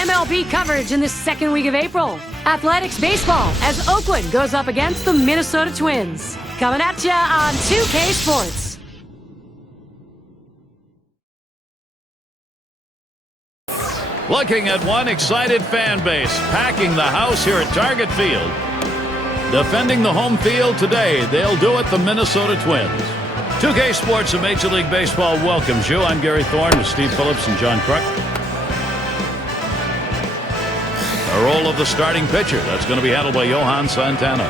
MLB coverage in the second week of April. Athletics baseball as Oakland goes up against the Minnesota Twins. Coming at you on 2K Sports. Looking at one excited fan base packing the house here at Target Field. Defending the home field today, they'll do it, the Minnesota Twins. 2K Sports and Major League Baseball welcomes you. I'm Gary Thorne with Steve Phillips and John Kruk. The role of the starting pitcher, that's going to be handled by Johan Santana.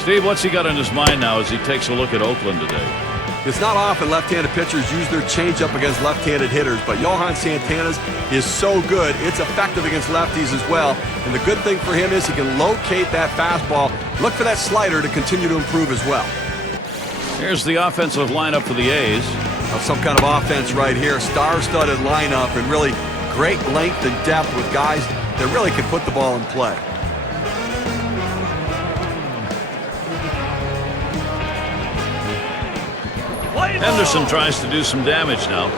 Steve, what's he got in his mind now as he takes a look at Oakland today? It's not often left-handed pitchers use their changeup against left-handed hitters, but Johan Santana's is so good, it's effective against lefties as well. And the good thing for him is he can locate that fastball, look for that slider to continue to improve as well. Here's the offensive lineup for the A's. Now some kind of offense right here, star-studded lineup, and really great length and depth with guys that really can put the ball in play. Henderson tries to do some damage now.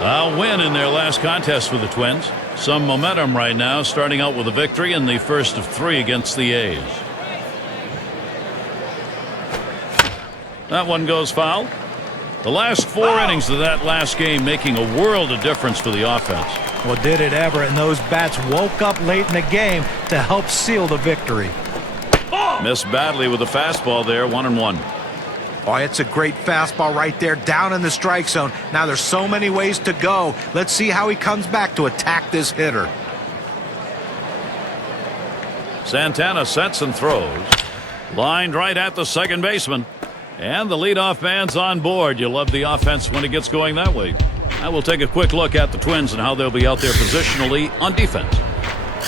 A win in their last contest for the Twins. Some momentum right now, starting out with a victory in the first of 3 against the A's. That one goes foul. The last 4 innings of that last game making a world of difference for the offense. Well, did it ever, and those bats woke up late in the game to help seal the victory. Missed badly with the fastball there, 1-1. Oh, it's a great fastball right there, down in the strike zone. Now there's so many ways to go. Let's see how he comes back to attack this hitter. Santana sets and throws. Lined right at the second baseman. And the leadoff man's on board. You love the offense when it gets going that way. I will take a quick look at the Twins and how they'll be out there positionally on defense.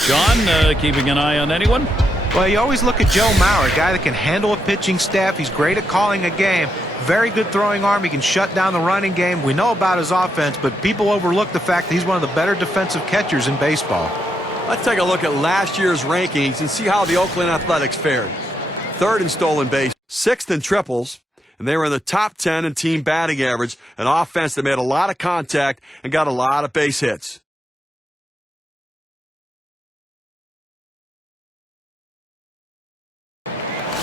John, keeping an eye on anyone? Well, you always look at Joe Mauer, a guy that can handle a pitching staff. He's great at calling a game. Very good throwing arm. He can shut down the running game. We know about his offense, but people overlook the fact that he's one of the better defensive catchers in baseball. Let's take a look at last year's rankings and see how the Oakland Athletics fared. 3rd in stolen base, 6th in triples, and they were in the top 10 in team batting average, an offense that made a lot of contact and got a lot of base hits.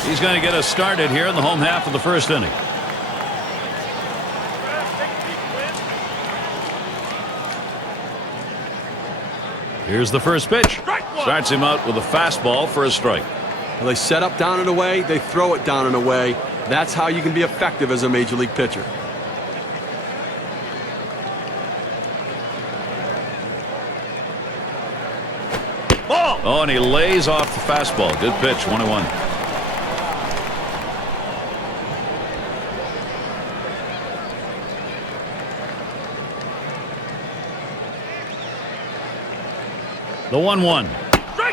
He's going to get us started here in the home half of the first inning. Here's the first pitch. Starts him out with a fastball for a strike. Well, they set up down and away, they throw it down and away. That's how you can be effective as a major league pitcher. Oh, and he lays off the fastball. Good pitch, 1-1. The 1-1.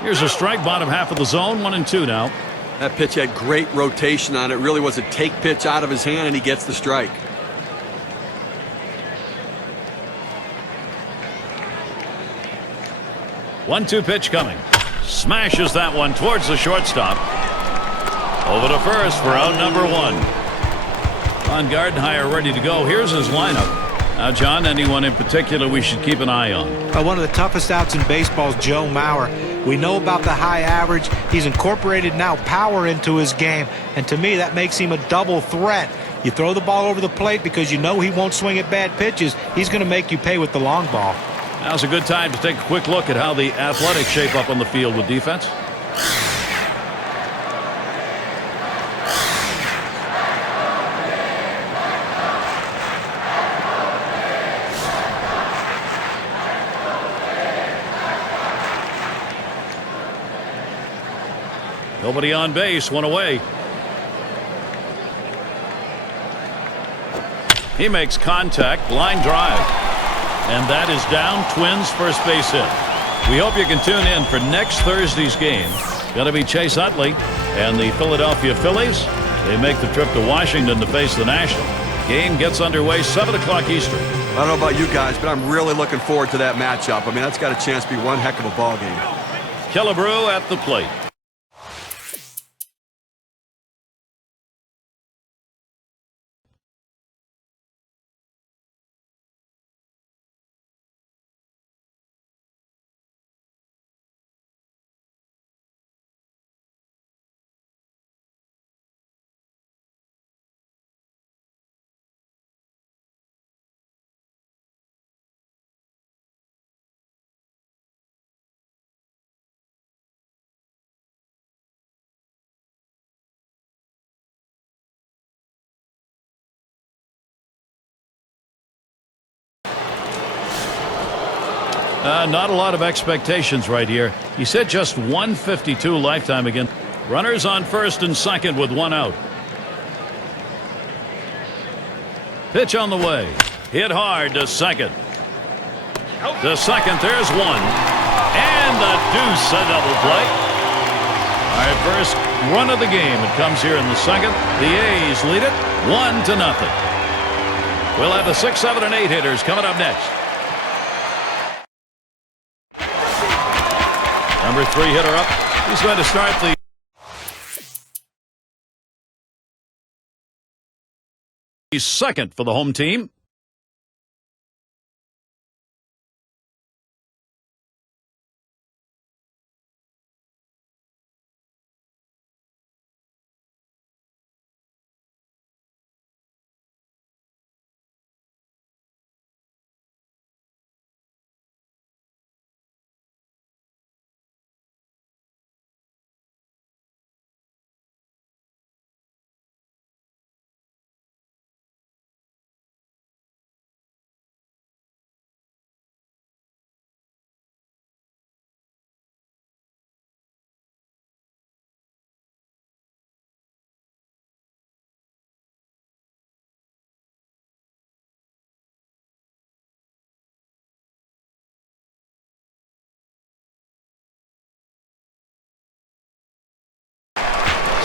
Here's a strike, bottom half of the zone, 1-2 now. That pitch had great rotation on it. Really was a take pitch out of his hand, and he gets the strike. One-two pitch coming. Smashes that one towards the shortstop. Over to first for out number 1. Von Gardenhire ready to go. Here's his lineup. Now, John, anyone in particular we should keep an eye on? One of the toughest outs in baseball is Joe Mauer. We know about the high average. He's incorporated now power into his game, and to me that makes him a double threat. You throw the ball over the plate because you know he won't swing at bad pitches. He's going to make you pay with the long ball. Now's a good time to take a quick look at how the Athletics shape up on the field with defense. Nobody on base, one away. He makes contact, line drive. And that is down, Twins first base hit. We hope you can tune in for next Thursday's game. Going to be Chase Utley and the Philadelphia Phillies. They make the trip to Washington to face the National. Game gets underway 7 o'clock Eastern. I don't know about you guys, but I'm really looking forward to that matchup. I mean, that's got a chance to be one heck of a ball game. Killebrew at the plate. Not a lot of expectations right here. He said just 152 lifetime again. Runners on first and second with one out. Pitch on the way. Hit hard to second. To second, there's one. And a deuce, a double play. All right, first run of the game. It comes here in the second. The A's lead it 1-0. We'll have the 6, 7, and 8 hitters coming up next. Number 3 hitter up. He's going to start the second for the home team.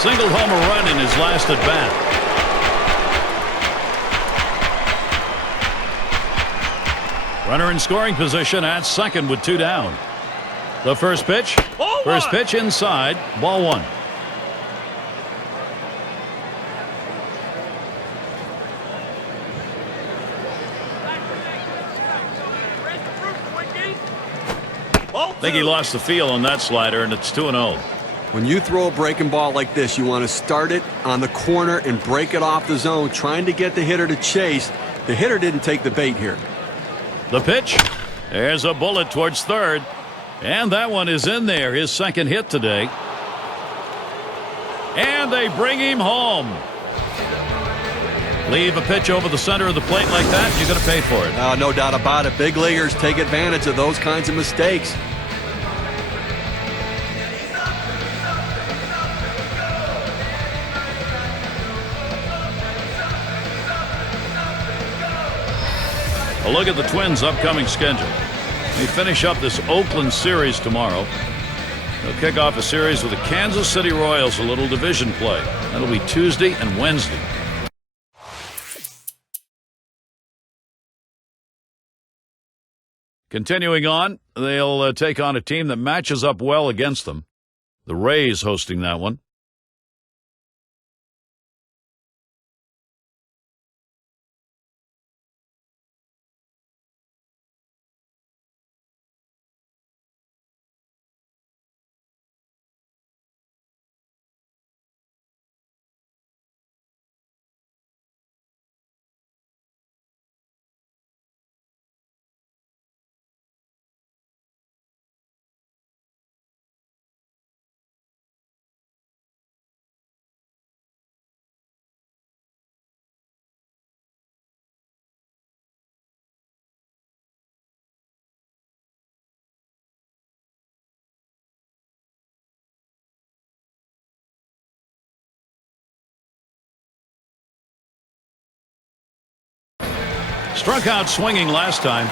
Singled home a run in his last at bat. Runner in scoring position at second with 2 down. The first pitch. First pitch inside. Ball 1. I think he lost the feel on that slider, and it's 2-0. When you throw a breaking ball like this, you want to start it on the corner and break it off the zone, trying to get the hitter to chase. The hitter didn't take the bait here. The pitch. There's a bullet towards third. And that one is in there. His second hit today. And they bring him home. Leave a pitch over the center of the plate like that, you're going to pay for it. No doubt about it. Big leaguers take advantage of those kinds of mistakes. A look at the Twins' upcoming schedule. They finish up this Oakland series tomorrow. They'll kick off a series with the Kansas City Royals, a little division play. That'll be Tuesday and Wednesday. Continuing on, they'll take on a team that matches up well against them. The Rays hosting that one. Struck out swinging last time.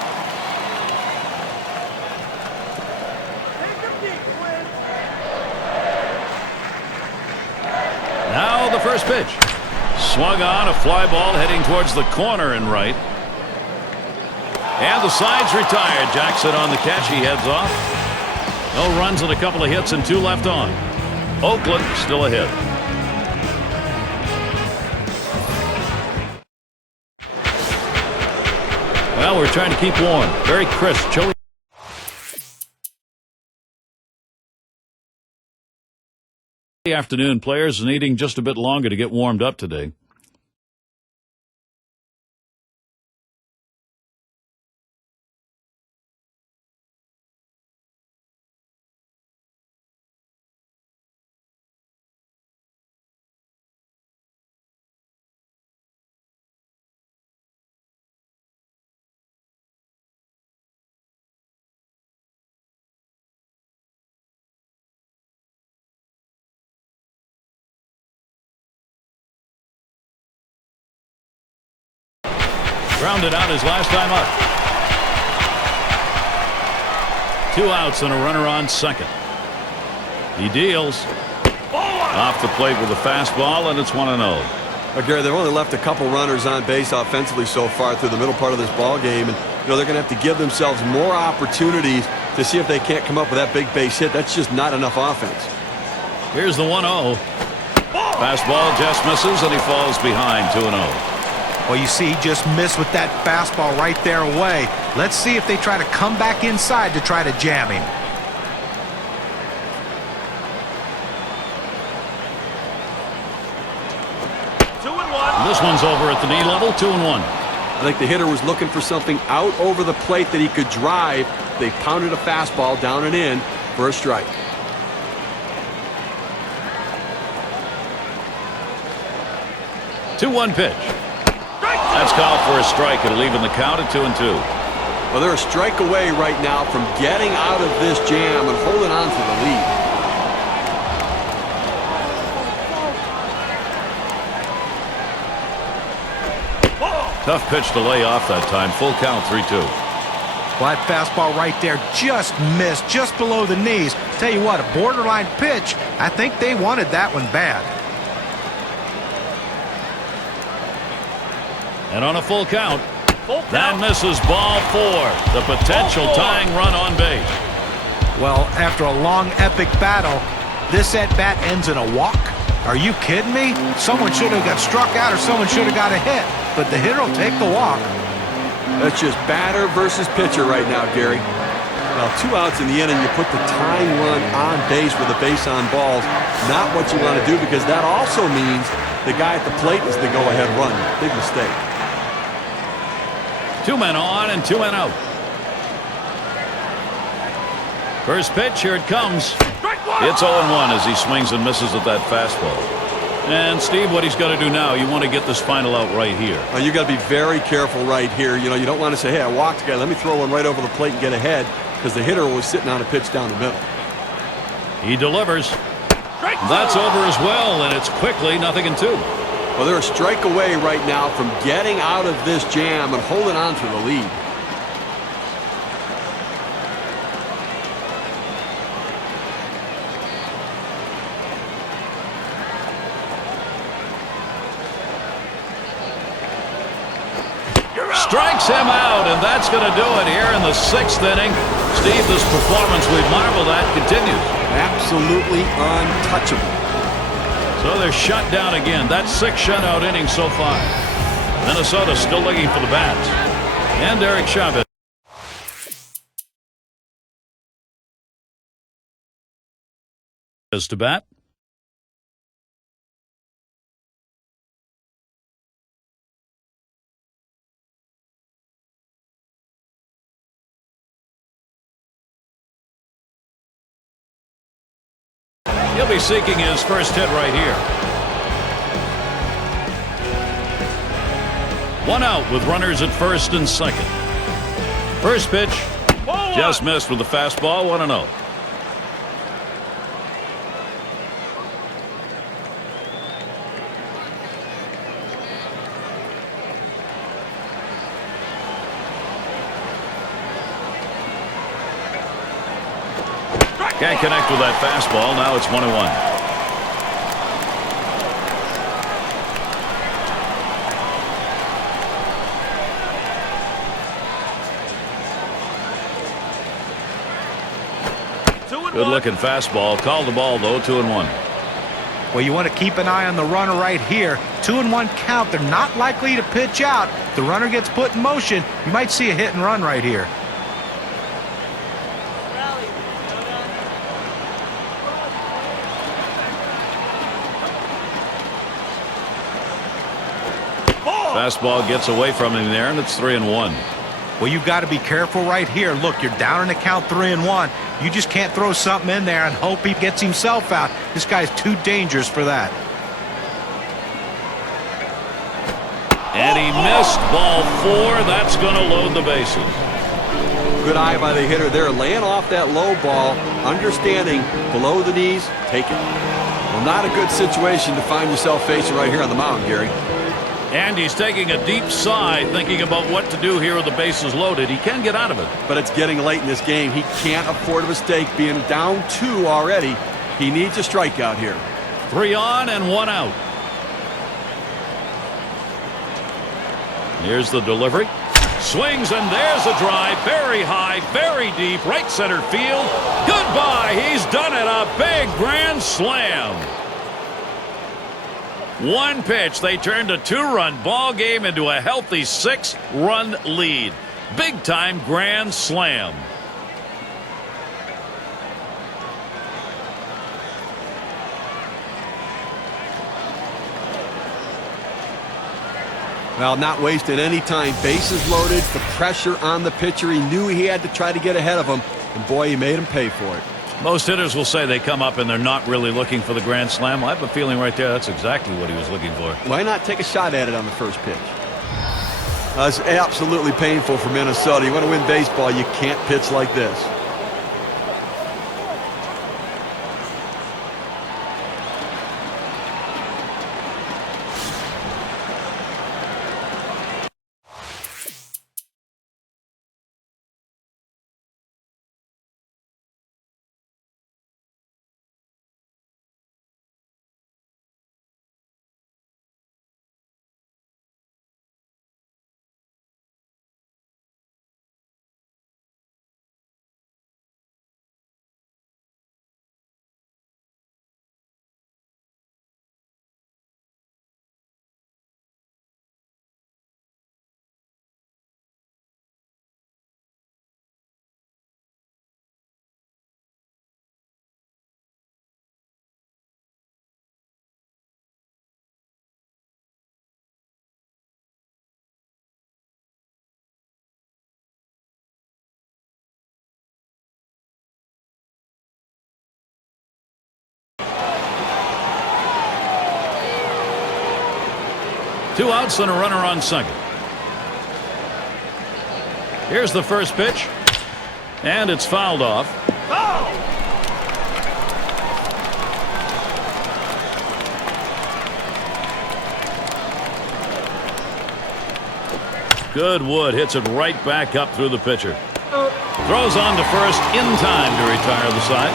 Now the first pitch. Swung on, a fly ball heading towards the corner and right. And the side's retired. Jackson on the catch. He heads off. No runs and a couple of hits and 2 left on. Oakland still ahead. Well, we're trying to keep warm. Very crisp, chilly. Afternoon. Players needing just a bit longer to get warmed up today. Grounded out his last time up. 2 outs and a runner on second. He deals off the plate with a fastball, and it's 1-0. Gary, they've only left a couple runners on base offensively so far through the middle part of this ball game, and they're going to have to give themselves more opportunities to see if they can't come up with that big base hit. That's just not enough offense. Here's the 1-0. Fastball just misses, and he falls behind 2-0. Well, you see, he just missed with that fastball right there away. Let's see if they try to come back inside to try to jam him. This one's over at the knee level, 2-1. I think the hitter was looking for something out over the plate that he could drive. They pounded a fastball down and in for a strike. Two-one pitch. That's called for a strike. It'll even the count at 2-2. Well, they're a strike away right now from getting out of this jam and holding on to the lead. Tough pitch to lay off that time. Full count, 3-2. Well, that fastball right there just missed, just below the knees. Tell you what, a borderline pitch. I think they wanted that one bad. And on a full count, that misses ball 4. The potential tying run on base. Well, after a long, epic battle, this at-bat ends in a walk. Are you kidding me? Someone should have got struck out or someone should have got a hit. But the hitter will take the walk. That's just batter versus pitcher right now, Gary. Well, 2 outs in the inning, you put the tying run on base with a base on balls. Not what you want to do, because that also means the guy at the plate is the go-ahead run. Big mistake. 2 men on and 2 men out. First pitch, here it comes. It's 0-1 as he swings and misses at that fastball. And Steve, what he's got to do now, you want to get this final out right here. You got to be very careful right here. You know, you don't want to say, hey, I walked a guy, let me throw one right over the plate and get ahead, because the hitter was sitting on a pitch down the middle. He delivers. That's over as well, and it's quickly 0-2. Well, they're a strike away right now from getting out of this jam and holding on to the lead. Strikes him out, and that's going to do it here in the 6th inning. Steve, this performance we've marveled at continues. Absolutely untouchable. So they're shut down again. That's 6 shutout innings so far. Minnesota still looking for the bats. And Eric Chavez is to bat. He'll be seeking his first hit right here. 1 out with runners at first and second. First pitch, just missed with the fastball, 1-0. Can't connect with that fastball. Now it's 1-1. Good looking fastball. Called the ball though. 2-1. Well, you want to keep an eye on the runner right here. 2-1 count. They're not likely to pitch out. If the runner gets put in motion, you might see a hit and run right here. Fastball gets away from him there, and it's 3-1. Well, you've got to be careful right here. Look, you're down in the count 3-1. You just can't throw something in there and hope he gets himself out. This guy's too dangerous for that. And he missed ball 4. That's going to load the bases. Good eye by the hitter there, laying off that low ball, understanding below the knees, take it. Well, not a good situation to find yourself facing right here on the mound, Gary. And he's taking a deep sigh, thinking about what to do here with the bases loaded. He can get out of it. But it's getting late in this game. He can't afford a mistake. Being down 2 already, he needs a strikeout here. 3 on and 1 out. Here's the delivery. Swings, and there's a drive. Very high, very deep, right center field. Goodbye. He's done it. A big grand slam. One pitch. They turned a 2-run ball game into a healthy 6-run lead. Big time grand slam. Well, not wasting any time. Bases loaded, the pressure on the pitcher. He knew he had to try to get ahead of him, and boy, he made him pay for it. Most hitters will say they come up and they're not really looking for the grand slam. I have a feeling right there that's exactly what he was looking for. Why not take a shot at it on the first pitch? It's absolutely painful for Minnesota. You want to win baseball, you can't pitch like this. Two outs and a runner on second. Here's the first pitch, and it's fouled off. Goodwood hits it right back up through the pitcher. Throws on to first in time to retire the side.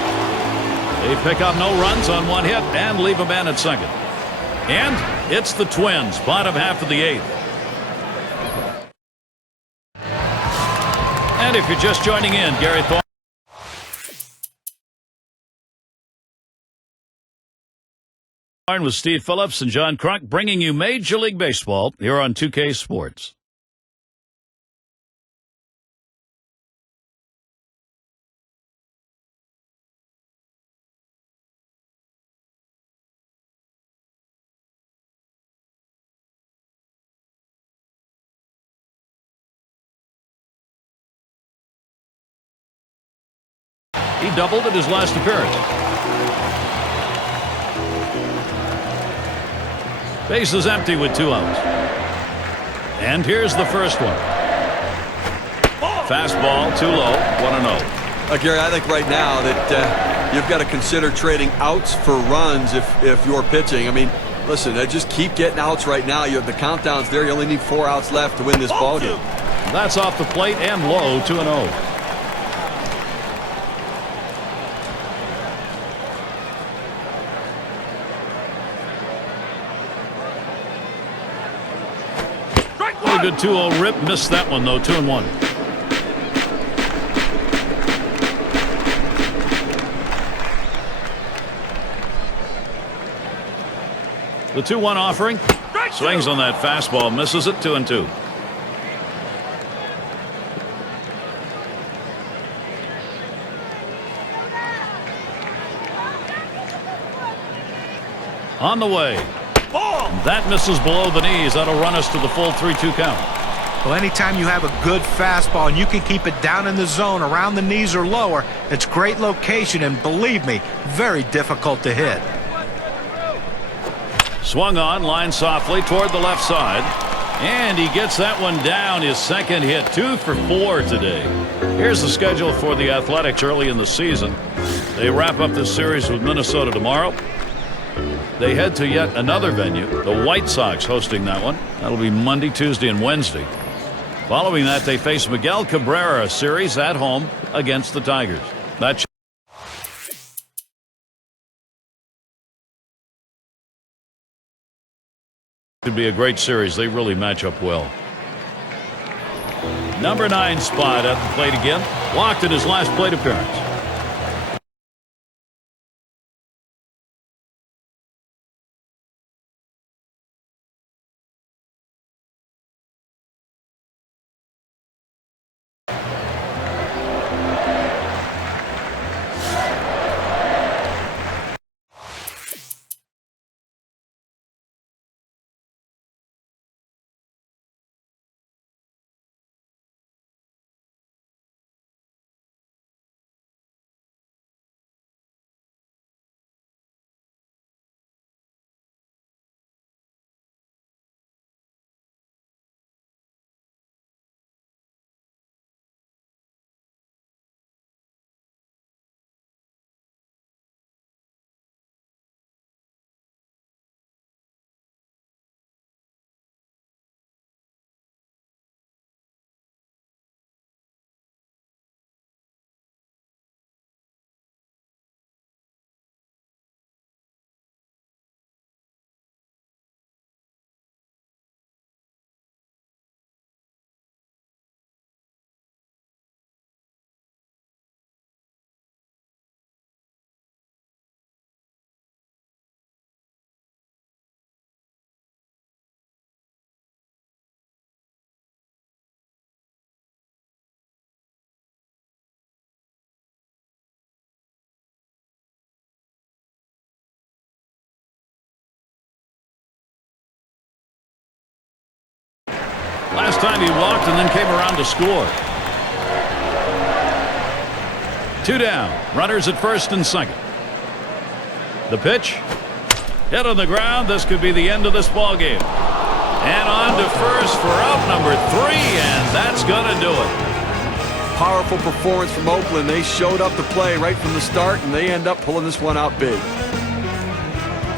They pick up no runs on one hit and leave a man at second. And it's the Twins, bottom half of the 8th. And if you're just joining in, Gary Thorne with Steve Phillips and John Crunk bringing you Major League Baseball here on 2K Sports. He doubled at his last appearance. Base is empty with 2 outs. And here's the first one. Fastball too low, 1-0. Gary, I think right now that you've got to consider trading outs for runs if you're pitching. I mean, listen, just keep getting outs right now. You have the countdowns there. You only need 4 outs left to win this ball game. That's off the plate and low, 2-0. Good 2-0 rip. Missed that one, though. 2-1. The 2-1 offering. Swings on that fastball. Misses it. 2-2. On the way. That misses below the knees. That'll run us to the full 3-2 count. Well, anytime you have a good fastball and you can keep it down in the zone around the knees or lower, it's great location and, believe me, very difficult to hit. Swung on, line softly toward the left side. And he gets that one down. His second hit. 2 for 4 today. Here's the schedule for the Athletics early in the season. They wrap up this series with Minnesota tomorrow. they head to yet another venue. The White Sox hosting that one. That'll be Monday, Tuesday, and Wednesday. Following that, they face Miguel Cabrera series at home against the Tigers. That should be a great series. They really match up well. Number 9 spot at the plate again. Walked in his last plate appearance. Last time he walked and then came around to score. 2 down. Runners at first and second. The pitch. Hit on the ground. This could be the end of this ball game. And on to first for out number 3, and that's going to do it. Powerful performance from Oakland. They showed up to play right from the start, and they end up pulling this one out big.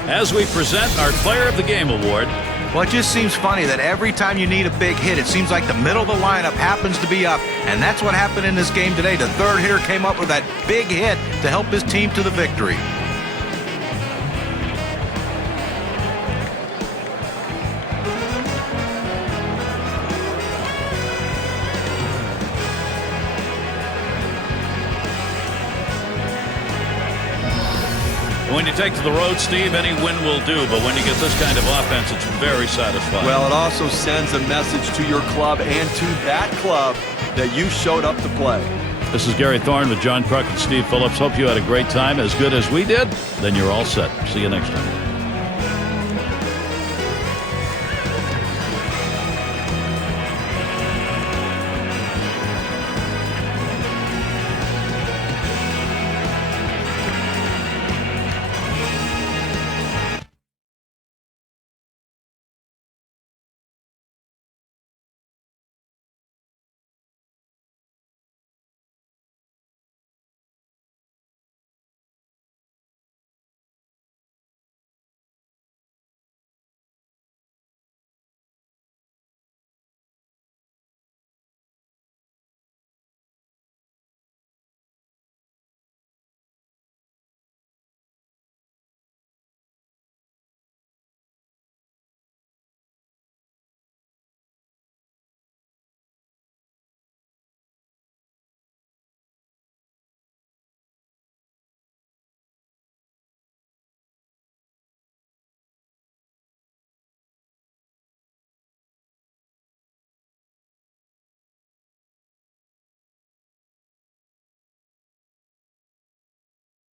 As we present our Player of the Game award. Well, it just seems funny that every time you need a big hit, it seems like the middle of the lineup happens to be up, and that's what happened in this game today. The third hitter came up with that big hit to help his team to the victory. When you take to the road, Steve, any win will do, but when you get this kind of offense, it's very satisfying. Well, it also sends a message to your club and to that club that you showed up to play. This is Gary Thorne with John Kruk and Steve Phillips. Hope you had a great time, as good as we did. Then you're all set. See you next time.